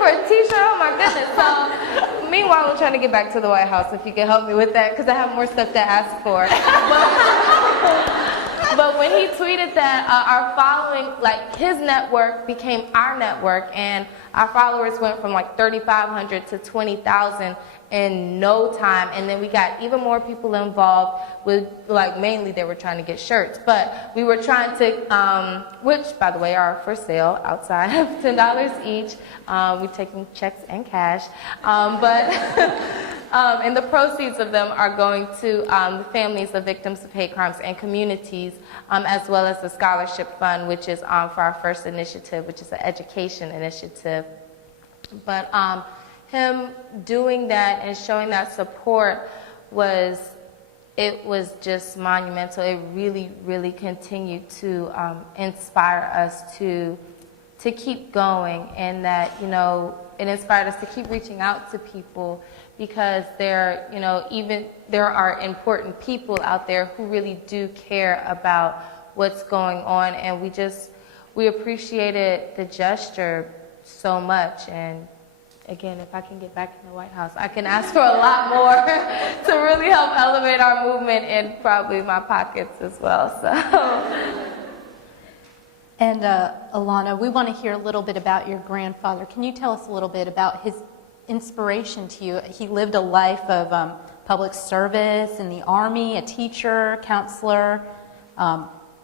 for a t-shirt? Oh my goodness. So meanwhile, I'm trying to get back to the White House, if you can help me with that, because I have more stuff to ask for. But when he tweeted that, our following, like his network became our network, and our followers went from like 3,500 to 20,000 in no time. And then we got even more people involved with, like, mainly they were trying to get shirts, but we were trying to, which by the way are for sale outside of $10 each. We're taking checks and cash, and the proceeds of them are going to the families of victims of hate crimes and communities, as well as the scholarship fund, which is for our first initiative, which is an education initiative. But him doing that and showing that support was just monumental. It really, really continued to inspire us to keep going, and that, you know, it inspired us to keep reaching out to people, because there are important people out there who really do care about what's going on, and we appreciated the gesture so much. And again, if I can get back in the White House, I can ask for a lot more to really help elevate our movement, and probably my pockets as well. So. And Alana, we want to hear a little bit about your grandfather. Can you tell us a little bit about his inspiration to you? He lived a life of public service in the Army, a teacher, counselor,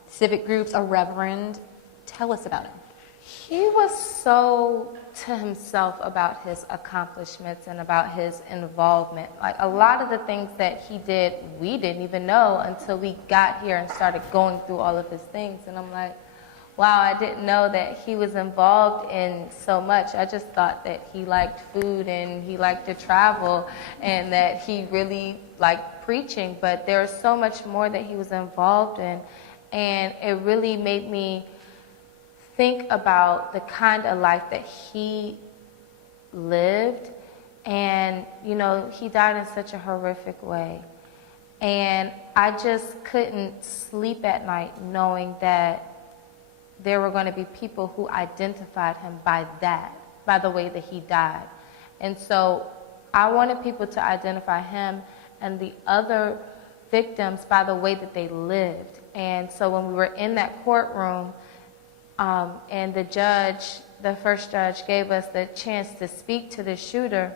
civic groups, a reverend. Tell us about him. He was so to himself about his accomplishments and about his involvement. Like, a lot of the things that he did, we didn't even know until we got here and started going through all of his things. And I'm like, wow, I didn't know that he was involved in so much. I just thought that he liked food and he liked to travel and that he really liked preaching. But there's so much more that he was involved in. And it really made me think about the kind of life that he lived. And, you know, he died in such a horrific way. And I just couldn't sleep at night knowing that there were going to be people who identified him by the way that he died. And so I wanted people to identify him and the other victims by the way that they lived. And so when we were in that courtroom, and the first judge gave us the chance to speak to the shooter,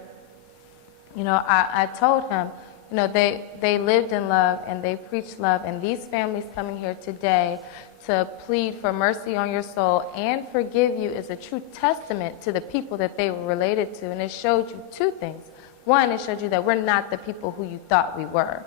you know, I told him, you know, they lived in love and they preached love, and these families coming here today to plead for mercy on your soul and forgive you is a true testament to the people that they were related to. And it showed you two things. One, it showed you that we're not the people who you thought we were.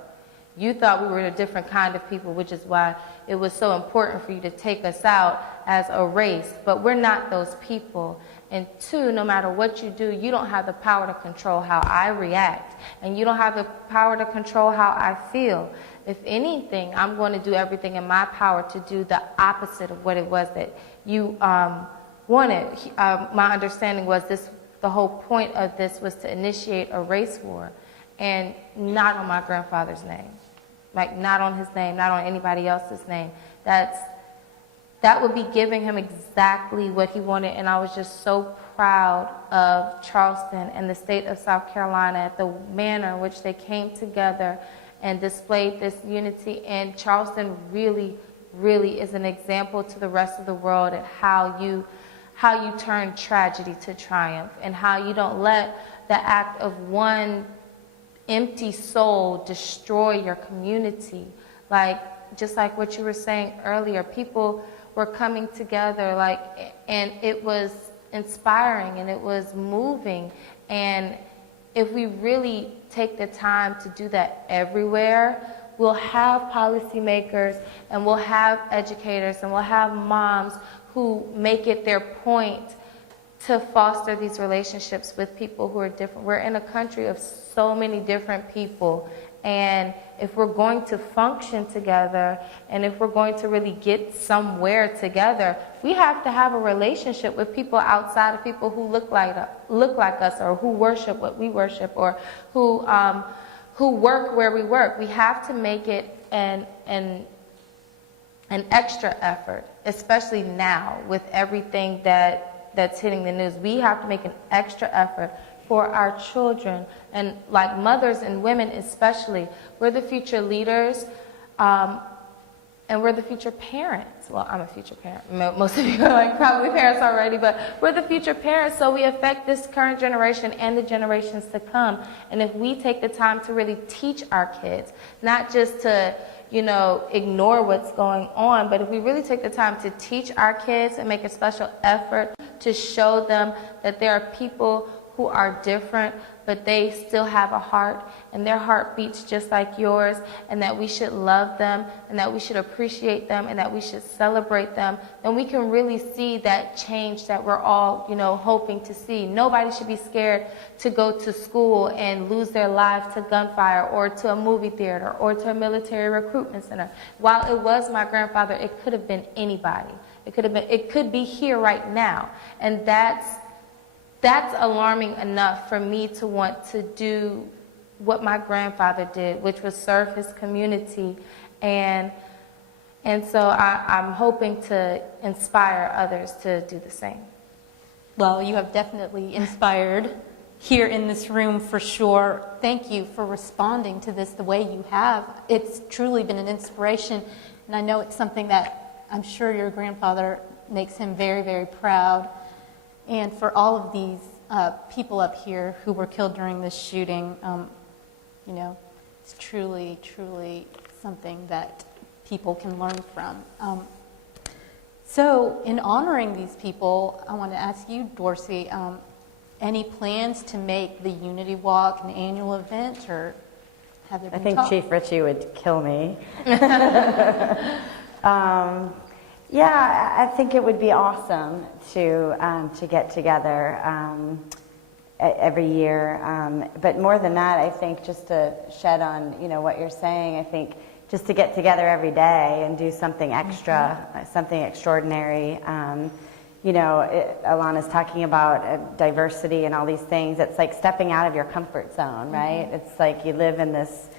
You thought we were a different kind of people, which is why it was so important for you to take us out as a race. But we're not those people. And two, no matter what you do, you don't have the power to control how I react. And you don't have the power to control how I feel. If anything, I'm going to do everything in my power to do the opposite of what it was that you wanted. My understanding was the whole point of this was to initiate a race war, and not on my grandfather's name. Like, not on his name, not on anybody else's name. That would be giving him exactly what he wanted. And I was just so proud of Charleston and the state of South Carolina at the manner in which they came together and displayed this unity. And Charleston really, really is an example to the rest of the world at how you turn tragedy to triumph, and how you don't let the act of one empty soul destroy your community. Like, just like what you were saying earlier, people were coming together, like, and it was inspiring and it was moving. And if we really take the time to do that everywhere, we'll have policymakers and we'll have educators and we'll have moms who make it their point to foster these relationships with people who are different. We're in a country of so many different people, and if we're going to function together and if we're going to really get somewhere together, we have to have a relationship with people outside of people who look like us, or who worship what we worship, or who work where we work. We have to make it an extra effort, especially now with everything that that's hitting the news. We have to make an extra effort for our children, and like mothers and women especially. We're the future leaders, and we're the future parents. Well, I'm a future parent. Most of you are like probably parents already, but we're the future parents, so we affect this current generation and the generations to come. And if we take the time to really teach our kids, not just to, ignore what's going on, but if we really take the time to teach our kids and make a special effort to show them that there are people who are different, but they still have a heart, and their heart beats just like yours, and that we should love them, and that we should appreciate them, and that we should celebrate them, then we can really see that change that we're all, hoping to see. Nobody should be scared to go to school and lose their lives to gunfire, or to a movie theater, or to a military recruitment center. While it was my grandfather, it could have been anybody. It could be here right now, and that's alarming enough for me to want to do what my grandfather did, which was serve his community. And so I'm hoping to inspire others to do the same. Well, you have definitely inspired here in this room for sure. Thank you for responding to this the way you have. It's truly been an inspiration, and I know it's something that I'm sure your grandfather makes him very, very proud. And for all of these people up here who were killed during this shooting, it's truly, truly something that people can learn from. So in honoring these people, I want to ask you, Dorsey, any plans to make the Unity Walk an annual event, or have there been I think talk? Chief Richie would kill me. Yeah, I think it would be awesome to get together every year. But more than that, I think just to shed on what you're saying, I think just to get together every day and do something extra, something extraordinary. Alana's talking about diversity and all these things. It's like stepping out of your comfort zone, right? It's like you live in this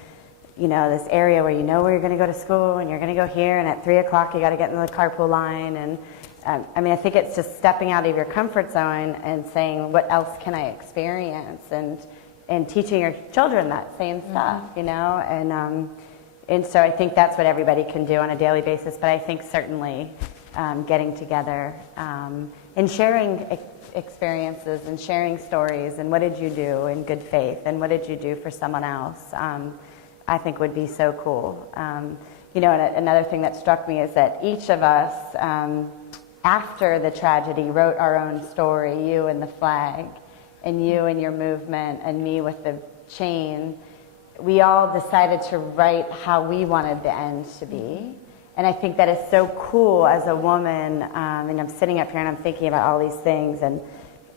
this area where where you're going to go to school, and you're going to go here, and at 3 o'clock you got to get in the carpool line. And I think it's just stepping out of your comfort zone and saying, what else can I experience? And teaching your children that same stuff, and so I think that's what everybody can do on a daily basis. But I think certainly getting together and sharing experiences and sharing stories, and what did you do in good faith, and what did you do for someone else, I think would be so cool. And another thing that struck me is that each of us, after the tragedy, wrote our own story, you and the flag, and you and your movement, and me with the chain. We all decided to write how we wanted the end to be. And I think that is so cool as a woman, and I'm sitting up here and I'm thinking about all these things, and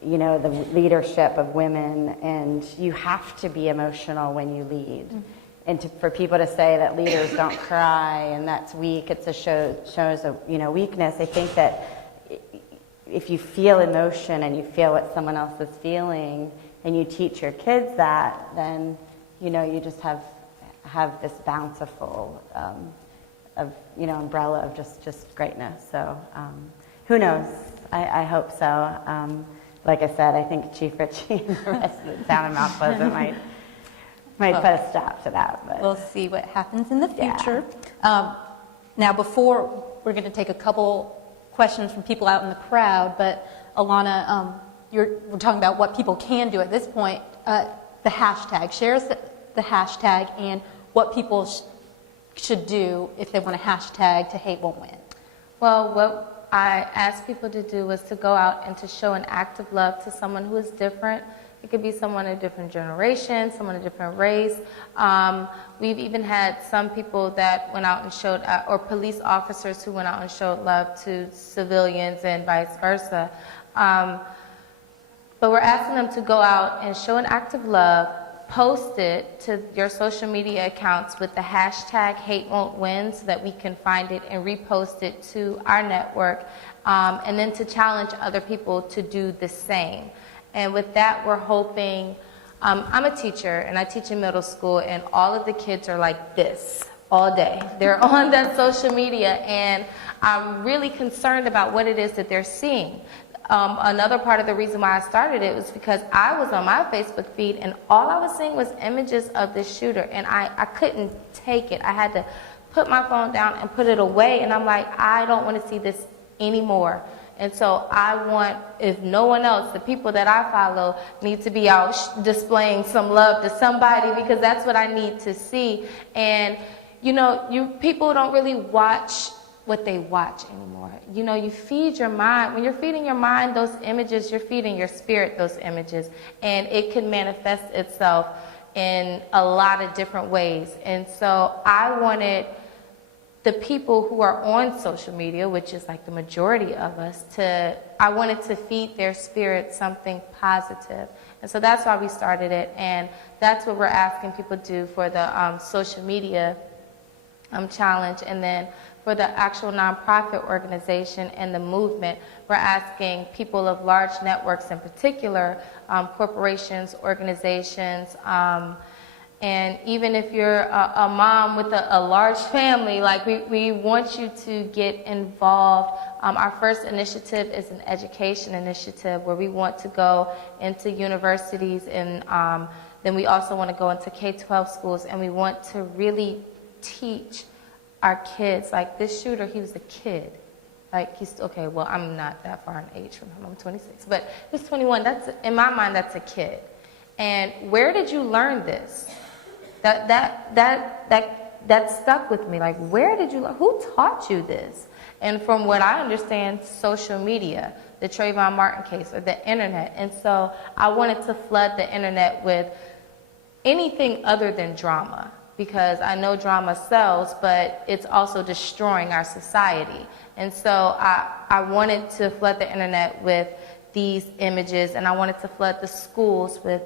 the leadership of women, and you have to be emotional when you lead. And for people to say that leaders don't cry and that's weak, it's shows a weakness. I think that if you feel emotion and you feel what someone else is feeling, and you teach your kids that, then you just have this bountiful umbrella of just greatness. So who knows? I hope so. Like I said, I think Chief Richie and the rest of the town of Mount Pleasant might put a stop to that. But we'll see what happens in the future. Now, before, we're going to take a couple questions from people out in the crowd, but Alana, we're talking about what people can do at this point. The hashtag. Share us the hashtag and what people should do if they want to hashtag To Hate Won't Win. Well, what I asked people to do was to go out and to show an act of love to someone who is different. It could be someone of a different generation, someone of a different race. We've even had some people that went out and showed, or police officers who went out and showed love to civilians and vice versa. But we're asking them to go out and show an act of love, post it to your social media accounts with the hashtag Hate Won't Win, so that we can find it and repost it to our network, and then to challenge other people to do the same. And with that, we're hoping, I'm a teacher, and I teach in middle school, and all of the kids are like this all day. They're on that social media, and I'm really concerned about what it is that they're seeing. Another part of the reason why I started it was because I was on my Facebook feed and all I was seeing was images of this shooter, and I couldn't take it. I had to put my phone down and put it away, and I'm like, I don't want to see this anymore. And so I want, if no one else, the people that I follow need to be out displaying some love to somebody, because that's what I need to see. And people don't really watch what they watch anymore. You feed your mind. When you're feeding your mind those images, you're feeding your spirit those images. And it can manifest itself in a lot of different ways. And so I wanted the people who are on social media, which is like the majority of us, I wanted to feed their spirit something positive. And so that's why we started it. And that's what we're asking people to do for the social media challenge. And then for the actual nonprofit organization and the movement, we're asking people of large networks in particular, corporations, organizations, and even if you're a mom with a large family, like we want you to get involved. Our first initiative is an education initiative where we want to go into universities, and then we also want to go into K-12 schools, and we want to really teach our kids. Like this shooter, he was a kid. Like I'm not that far in age from him. I'm 26, but he's 21. In my mind, that's a kid. And where did you learn this? That stuck with me. Like, who taught you this? And from what I understand, social media, the Trayvon Martin case, or the internet. And so I wanted to flood the internet with anything other than drama, because I know drama sells, but it's also destroying our society. And so I wanted to flood the internet with these images, and I wanted to flood the schools with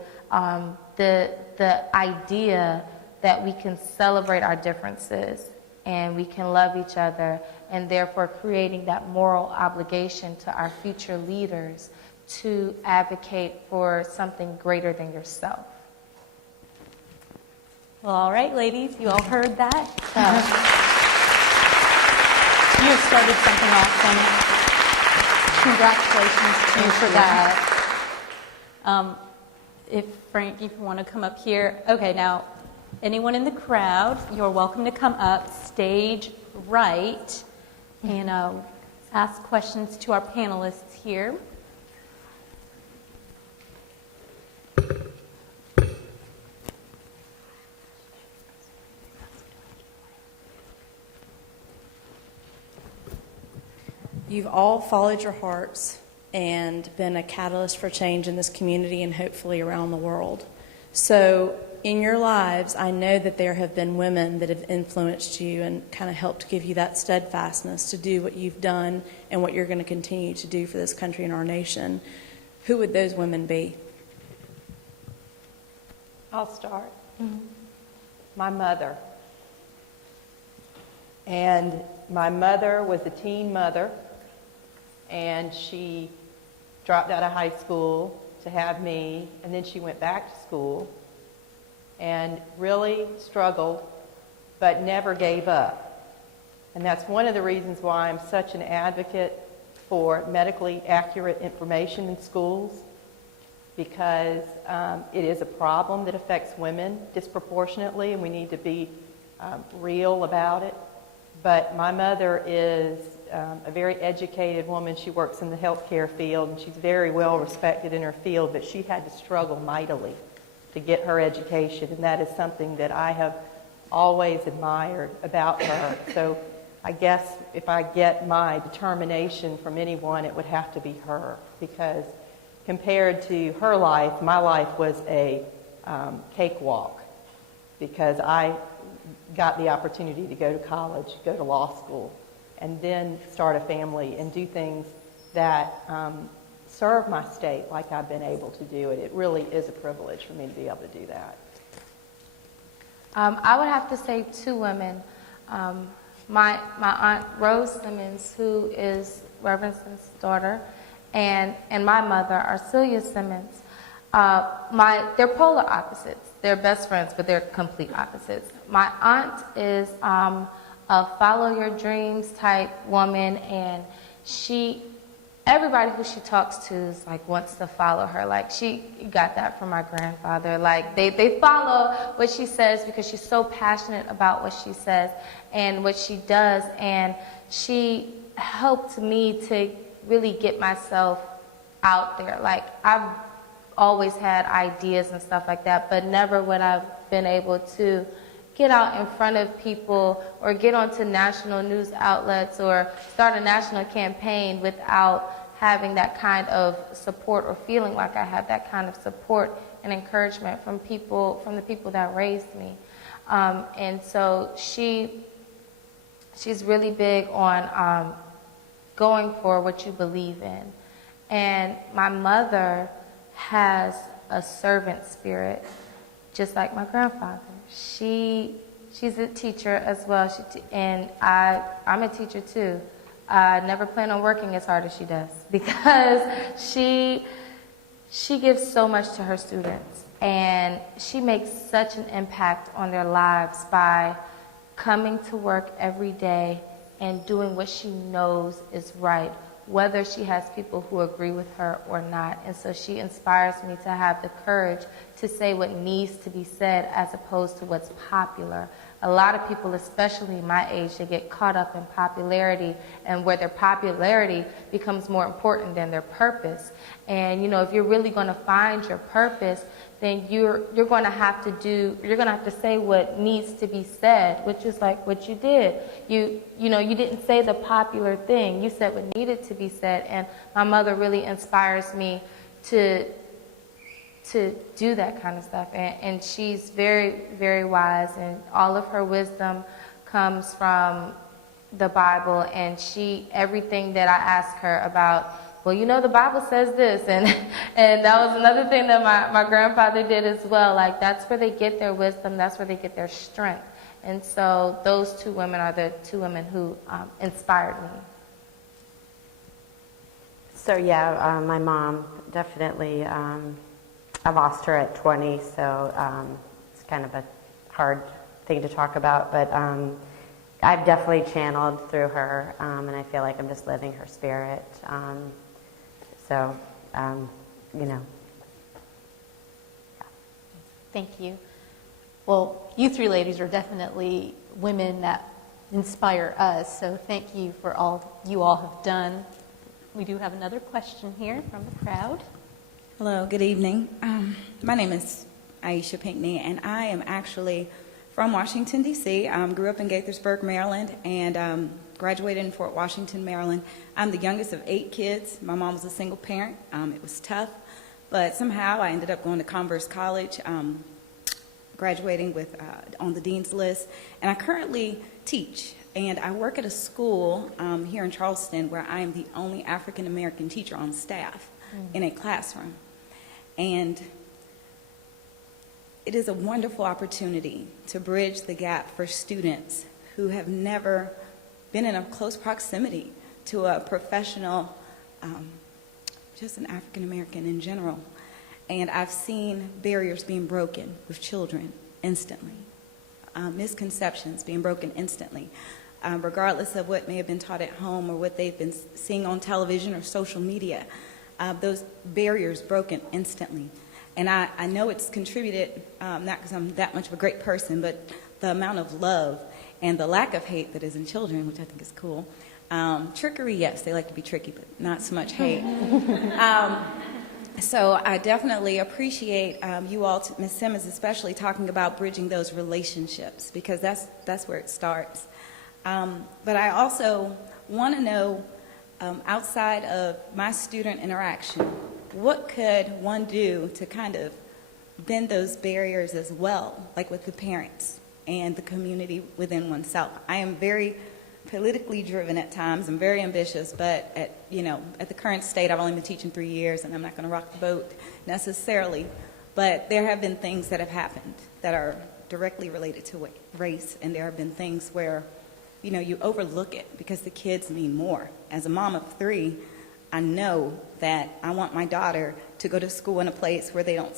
the idea that we can celebrate our differences and we can love each other, and therefore creating that moral obligation to our future leaders to advocate for something greater than yourself. Well, all right, ladies, you all heard that. You have started something awesome. Congratulations to you for that. If Frank, if you want to come up here. Okay, now, anyone in the crowd, you're welcome to come up, stage right, and ask questions to our panelists here. You've all followed your hearts and been a catalyst for change in this community and hopefully around the world. So in your lives, I know that there have been women that have influenced you and kind of helped give you that steadfastness to do what you've done and what you're going to continue to do for this country and our nation. Who would those women be? I'll start. My mother. And my mother was a teen mother, and she dropped out of high school to have me, and then she went back to school and really struggled, but never gave up. And that's one of the reasons why I'm such an advocate for medically accurate information in schools, because it is a problem that affects women disproportionately, and we need to be real about it. But my mother is a very educated woman. She works in the healthcare field, and she's very well respected in her field, but she had to struggle mightily to get her education, and that is something that I have always admired about her. So I guess if I get my determination from anyone, it would have to be her, because compared to her life, my life was a cakewalk, because I got the opportunity to go to college, go to law school, and then start a family and do things that serve my state like I've been able to do it. It really is a privilege for me to be able to do that. I would have to say two women. My aunt Rose Simmons, who is Reverend Simmons' daughter, and my mother, Arcelia Simmons. They're polar opposites. They're best friends, but they're complete opposites. My aunt is a follow your dreams type woman, and she everybody who she talks to is like wants to follow her. Like she got that from my grandfather. Like they follow what she says because she's so passionate about what she says and what she does. And she helped me to really get myself out there. Like I've always had ideas and stuff like that, but never would I've been able to get out in front of people or get onto national news outlets or start a national campaign without having that kind of support or feeling like I had that kind of support and encouragement from the people that raised me. And so she's really big on going for what you believe in. And my mother has a servant spirit, just like my grandfather. She's a teacher as well, and I'm a teacher too. I never plan on working as hard as she does because she gives so much to her students, and she makes such an impact on their lives by coming to work every day and doing what she knows is right, whether she has people who agree with her or not. And so she inspires me to have the courage to say what needs to be said as opposed to what's popular. A lot of people, especially my age, they get caught up in popularity and where their popularity becomes more important than their purpose. And, you know, if you're really going to find your purpose, then you're going to have to say what needs to be said, which is like what you did. You didn't say the popular thing. You said what needed to be said. And my mother really inspires me to do that kind of stuff. And she's very, very wise, and all of her wisdom comes from the Bible. And everything that I ask her about, well, you know, the Bible says this, and that was another thing that my grandfather did as well. Like, that's where they get their wisdom, that's where they get their strength. And so those two women are the two women who inspired me. So yeah, my mom definitely, I lost her at 20, so it's kind of a hard thing to talk about, but I've definitely channeled through her, and I feel like I'm just living her spirit. So, you know. Thank you. Well, you three ladies are definitely women that inspire us, so thank you for all you all have done. We do have another question here from the crowd. Hello, good evening. My name is Aisha Pinckney, and I am actually from Washington, D.C. Grew up in Gaithersburg, Maryland, and graduated in Fort Washington, Maryland. I'm the youngest of 8 kids. My mom was a single parent. It was tough, but somehow I ended up going to Converse College, graduating on the dean's list, and I currently teach. And I work at a school here in Charleston where I am the only African-American teacher on staff in a classroom. And it is a wonderful opportunity to bridge the gap for students who have never been in a close proximity to a professional, just an African-American in general. And I've seen barriers being broken with children instantly, misconceptions being broken instantly. Regardless of what may have been taught at home or what they've been seeing on television or social media, those barriers broken instantly. And I know it's contributed, not because I'm that much of a great person, but the amount of love and the lack of hate that is in children, which I think is cool. Trickery, yes, they like to be tricky, but not so much hate. So I definitely appreciate you all, Ms. Simmons especially, talking about bridging those relationships, because that's where it starts. But I also want to know, outside of my student interaction, what could one do to kind of bend those barriers as well, like with the parents and the community within oneself? I am very politically driven at times. I'm very ambitious, but at the current state, I've only been teaching 3 years, and I'm not going to rock the boat necessarily. But there have been things that have happened that are directly related to race, and there have been things where you overlook it because the kids mean more. As a mom of 3, I know that I want my daughter to go to school in a place where they don't